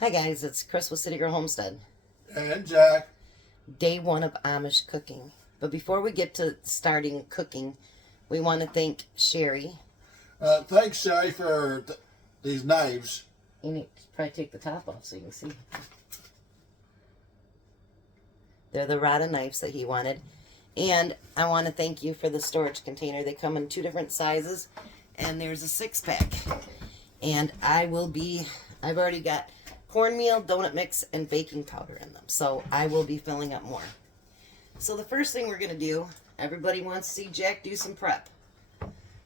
Hi guys, it's Chris with City Girl Homestead. And Jack. Day one of Amish cooking. But before we get to starting cooking, we want to thank Sherry. Thanks, Sherry, for these knives. You need to probably take the top off so you can see. They're the Rada knives that he wanted. And I want to thank you for the storage container. They come in 2 different sizes, and there's a 6-pack. And I've already got cornmeal, donut mix, and baking powder in them. So I will be filling up more. So the first thing we're going to do, everybody wants to see Jack do some prep.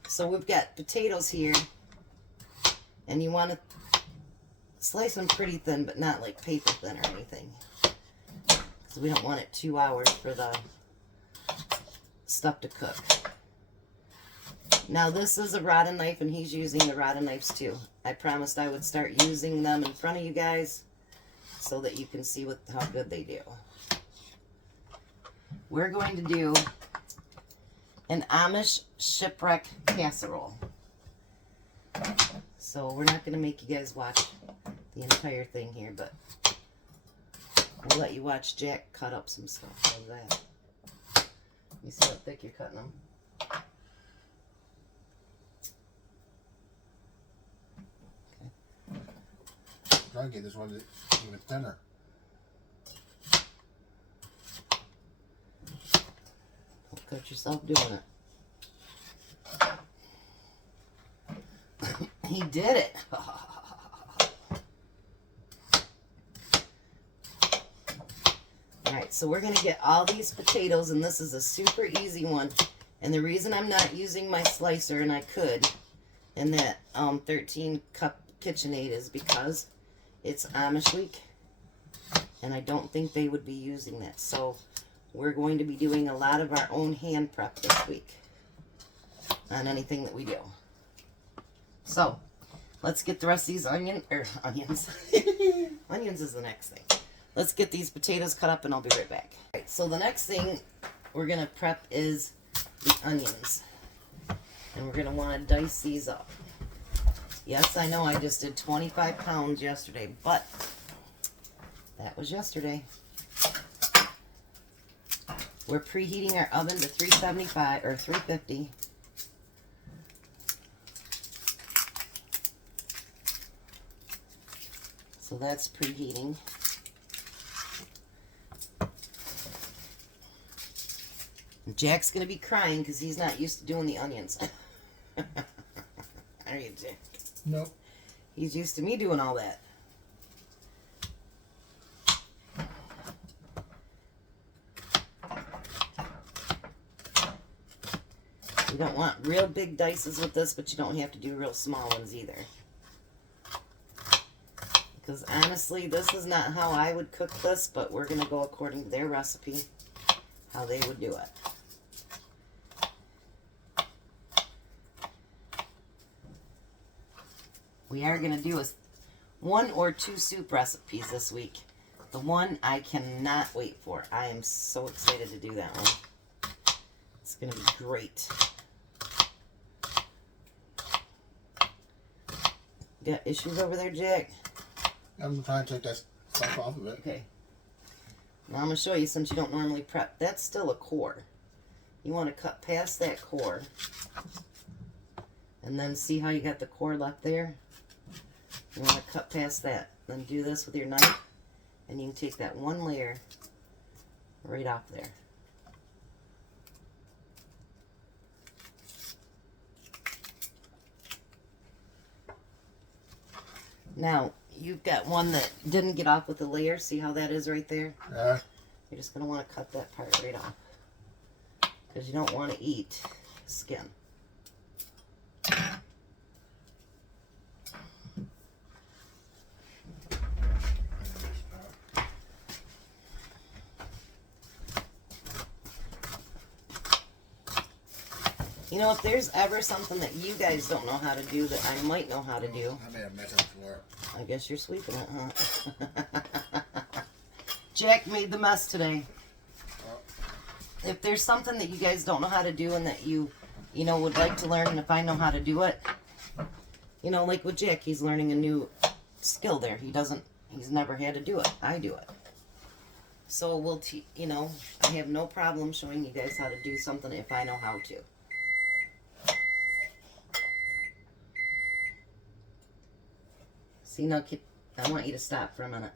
So we've got potatoes here. And you want to slice them pretty thin, but not like paper thin or anything. Because we don't want it 2 hours for the stuff to cook. Now this is a Rada knife, and he's using the Rada knives too. I promised I would start using them in front of you guys so that you can see how good they do. We're going to do an Amish shipwreck casserole. So we're not going to make you guys watch the entire thing here, but we'll let you watch Jack cut up some stuff. How's that? You see how thick you're cutting them? Try and get this one even thinner. Don't cut yourself doing it. He did it. Alright, so we're going to get all these potatoes, and this is a super easy one. And the reason I'm not using my slicer, and I could, in that 13-cup KitchenAid, is because it's Amish week, and I don't think they would be using that. So we're going to be doing a lot of our own hand prep this week on anything that we do. So let's get the rest of these onions. Onions is the next thing. Let's get these potatoes cut up, and I'll be right back. All right, so the next thing we're going to prep is the onions. And we're going to want to dice these up. Yes, I know I just did 25 pounds yesterday, but that was yesterday. We're preheating our oven to 375 or 350. So that's preheating. Jack's going to be crying because he's not used to doing the onions. Are you, Jack? Nope. He's used to me doing all that. You don't want real big dices with this, but you don't have to do real small ones either. Because honestly, this is not how I would cook this, but we're going to go according to their recipe, how they would do it. We are going to do 1 or 2 soup recipes this week. The one I cannot wait for. I am so excited to do that one. It's going to be great. You got issues over there, Jack? I'm trying to take that stuff off of it. Okay. Now I'm going to show you, since you don't normally prep. That's still a core. You want to cut past that core. And then see how you got the core left there? You want to cut past that. Then do this with your knife, and you can take that one layer right off there. Now, you've got one that didn't get off with the layer. See how that is right there? Yeah. You're just going to want to cut that part right off, because you don't want to eat skin. You know, if there's ever something that you guys don't know how to do that I might know how to do. I made a mess on the floor. I guess you're sweeping it, huh? Jack made the mess today. If there's something that you guys don't know how to do and that you would like to learn, and if I know how to do it, You know, like with Jack, he's learning a new skill there. He doesn't He's never had to do it. I do it. So we'll, you know, I have no problem showing you guys how to do something if I know how to. See, now, I want you to stop for a minute.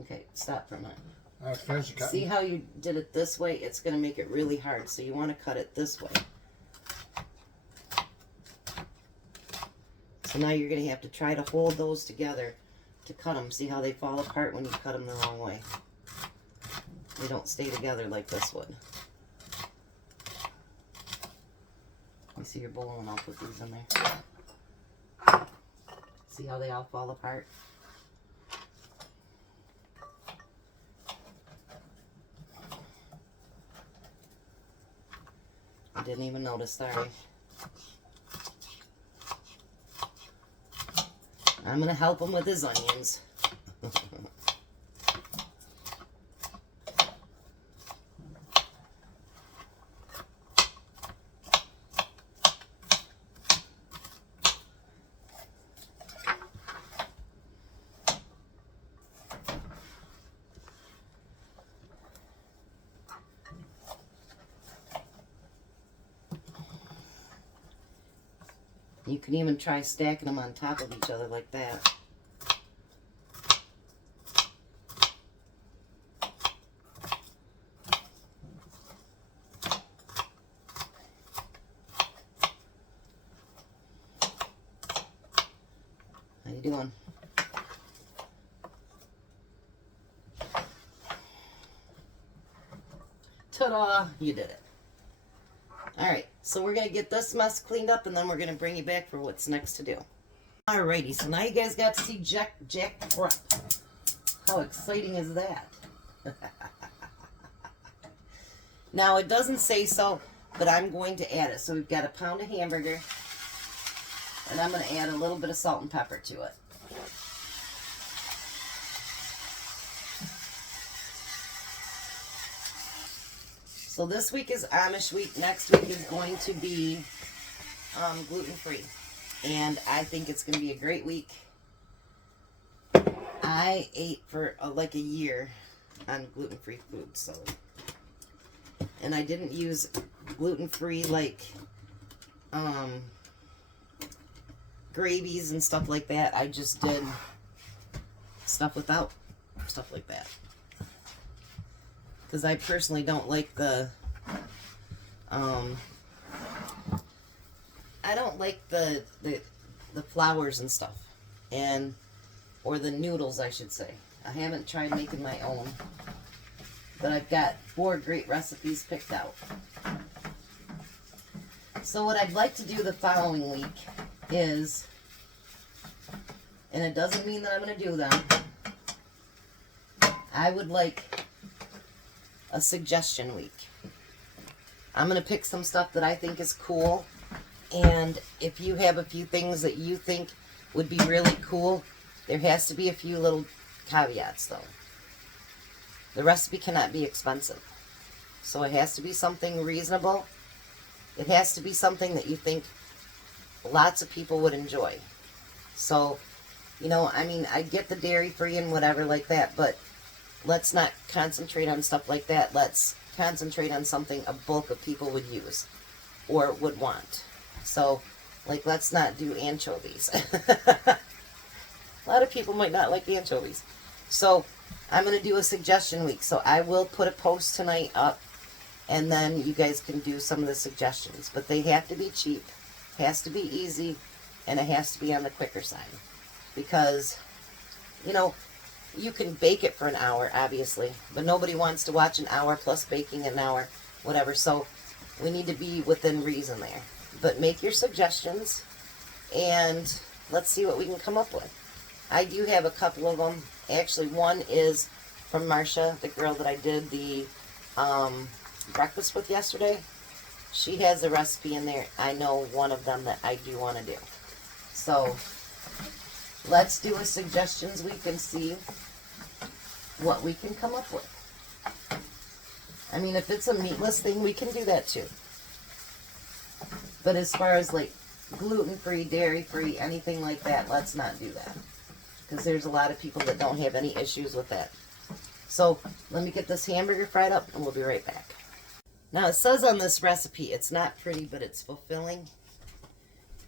Okay, stop for a minute. See how you did it this way? It's going to make it really hard, so you want to cut it this way. So now you're going to have to try to hold those together to cut them. See how they fall apart when you cut them the wrong way? They don't stay together like this would. Let me see your bowl and I'll put these in there. See how they all fall apart? I didn't even notice, sorry. I'm going to help him with his onions. You can even try stacking them on top of each other like that. How you doing? Ta-da! You did it. Alright, so we're going to get this mess cleaned up and then we're going to bring you back for what's next to do. Alrighty, so now you guys got to see Jack prep. How exciting is that? Now, it doesn't say so, but I'm going to add it. So we've got a pound of hamburger, and I'm going to add a little bit of salt and pepper to it. So this week is Amish week. Next week is going to be gluten-free. And I think it's going to be a great week. I ate for like a year on gluten-free food. So, and I didn't use gluten-free like gravies and stuff like that. I just did stuff without stuff like that. Because I personally don't like the, I don't like the flours and stuff, or the noodles, I should say. I haven't tried making my own, but I've got 4 great recipes picked out. So what I'd like to do the following week is, and it doesn't mean that I'm going to do them, I would like a suggestion week. I'm going to pick some stuff that I think is cool, and if you have a few things that you think would be really cool, there has to be a few little caveats though. The recipe cannot be expensive. So it has to be something reasonable. It has to be something that you think lots of people would enjoy. So, you know, I mean, I get the dairy-free and whatever like that, but let's not concentrate on stuff like that. Let's concentrate on something a bulk of people would use or would want. So, like, let's not do anchovies. A lot of people might not like anchovies. So, I'm going to do a suggestion week. So, I will put a post tonight up, and then you guys can do some of the suggestions. But they have to be cheap, has to be easy, and it has to be on the quicker side. Because, you know, you can bake it for an hour, obviously, but nobody wants to watch an hour plus baking an hour, whatever. So we need to be within reason there. But make your suggestions, and let's see what we can come up with. I do have a couple of them. Actually, one is from Marcia, the girl that I did the breakfast with yesterday. She has a recipe in there. I know one of them that I do want to do. So let's do a suggestions week and see what we can come up with. I mean, if it's a meatless thing, we can do that too. But as far as like gluten-free, dairy-free, anything like that, let's not do that. because there's a lot of people that don't have any issues with that. So let me get this hamburger fried up and we'll be right back. Now it says on this recipe, it's not pretty, but it's fulfilling.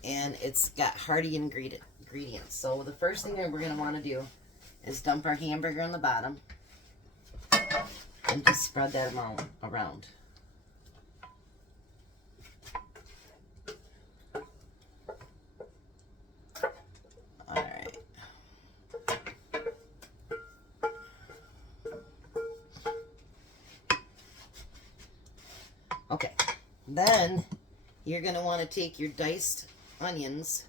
And it's got hearty ingredients. So the first thing that we're going to want to do is dump our hamburger on the bottom. And just spread that amount around. Alright. Okay. Then you're going to want to take your diced onions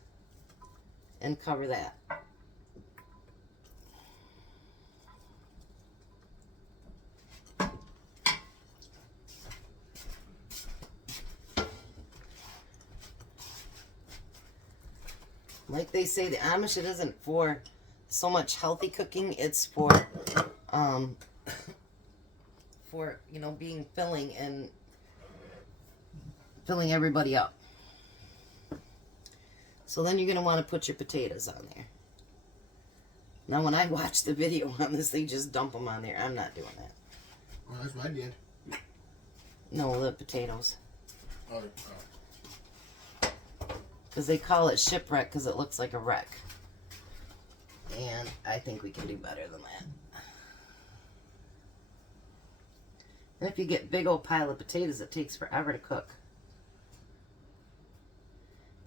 and cover that. Like they say, the Amish, it isn't for so much healthy cooking, it's for you know, being filling and filling everybody up. So then you're going to want to put your potatoes on there. Now when I watch the video on this, they just dump them on there. I'm not doing that. Well, that's what I did. No, the potatoes. Oh. Because they call it shipwreck because it looks like a wreck. And I think we can do better than that. And if you get big old pile of potatoes, it takes forever to cook.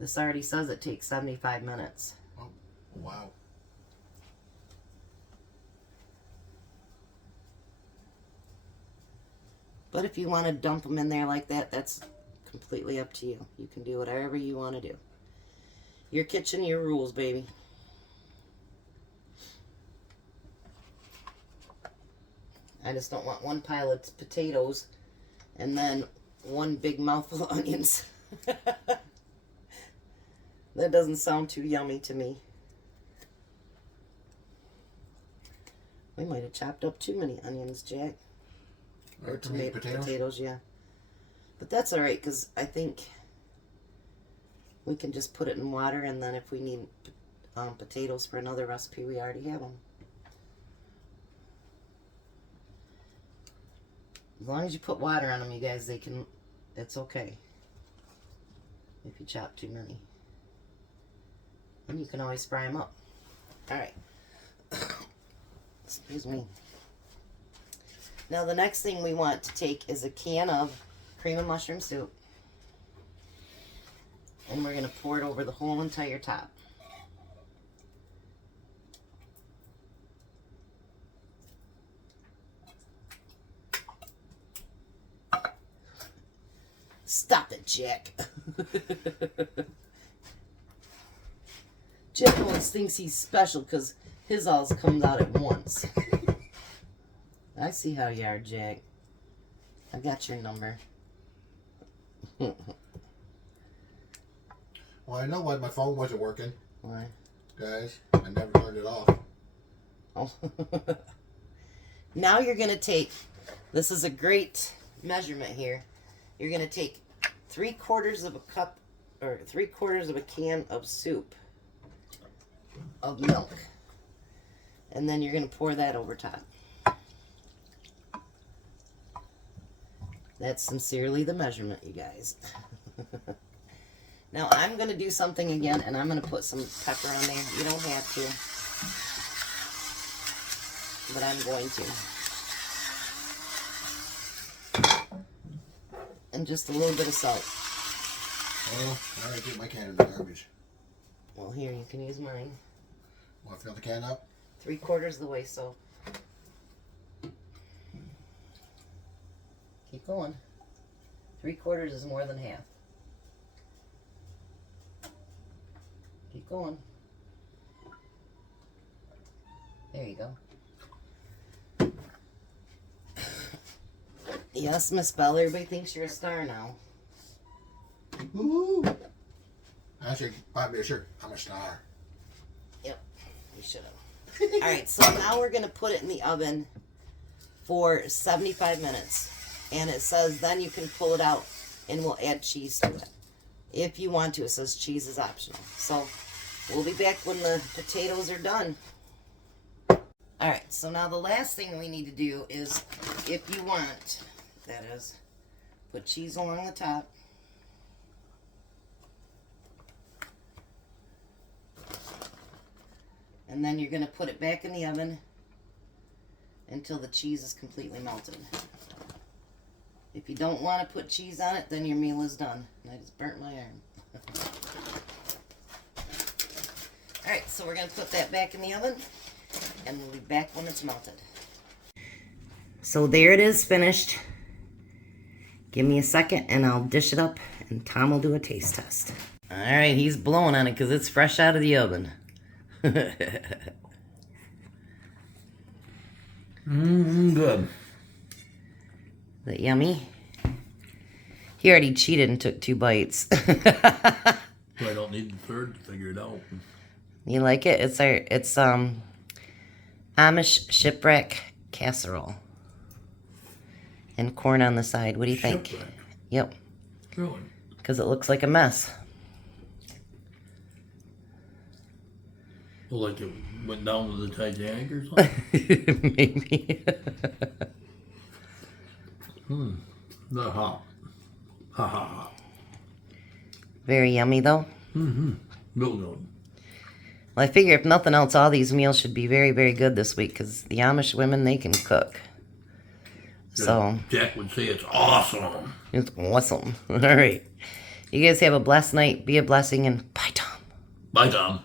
This already says it takes 75 minutes. Oh, wow. But if you want to dump them in there like that, that's completely up to you. You can do whatever you want to do. Your kitchen, your rules, baby. I just don't want one pile of potatoes and then one big mouthful of onions. That doesn't sound too yummy to me. We might have chopped up too many onions, Jack. Or tomato potatoes, yeah. But that's all right, because I think we can just put it in water, and then if we need potatoes for another recipe, we already have them. As long as you put water on them, you guys, it's okay if you chop too many. And you can always fry them up. Alright. Excuse me. Now the next thing we want to take is a can of cream and mushroom soup. And we're going to pour it over the whole entire top. Stop it, Jack. Jack always thinks he's special because his alls comes out at once. I see how you are, Jack. I got your number. Well, I know why my phone wasn't working. Why? Guys, I never turned it off. Oh. Now you're going to take, this is a great measurement here. You're going to take 3/4 of a cup, or 3/4 of a can of soup of milk. And then you're going to pour that over top. That's sincerely the measurement, you guys. Now I'm going to do something again, and I'm going to put some pepper on there. You don't have to, but I'm going to. And just a little bit of salt. Oh, all right, get my can in the garbage. Well, here, you can use mine. Want to fill the can up? 3/4 of the way, so. Keep going. 3/4 is more than half. Keep going. There you go. Yes, Miss Bell, everybody thinks you're a star now. Woo! I should buy me a shirt. I'm a star. Yep, we should have. Alright, so now we're going to put it in the oven for 75 minutes. And it says then you can pull it out and we'll add cheese to it. If you want to, it says cheese is optional. So we'll be back when the potatoes are done. Alright, so now the last thing we need to do is, if you want, that is, put cheese along the top. And then you're going to put it back in the oven until the cheese is completely melted. If you don't want to put cheese on it, then your meal is done. And I just burnt my arm. Alright, so we're going to put that back in the oven, and we'll be back when it's melted. So there it is, finished. Give me a second, and I'll dish it up, and Tom will do a taste test. Alright, he's blowing on it because it's fresh out of the oven. Good. Is that yummy? He already cheated and took 2 bites. I don't need the third to figure it out. You like it? It's Amish shipwreck casserole. And corn on the side. What do you think? Shipwreck? Yep. Really? Because it looks like a mess. Well, like it went down with the Titanic or something? Maybe. Not hot. Ha ha ha. Very yummy though. Mm-hmm. Real good. Well, I figure if nothing else, all these meals should be very, very good this week because the Amish women, they can cook. So Jack would say it's awesome. it's awesome. All right. You guys have a blessed night. Be a blessing, and bye, Tom. Bye, Tom.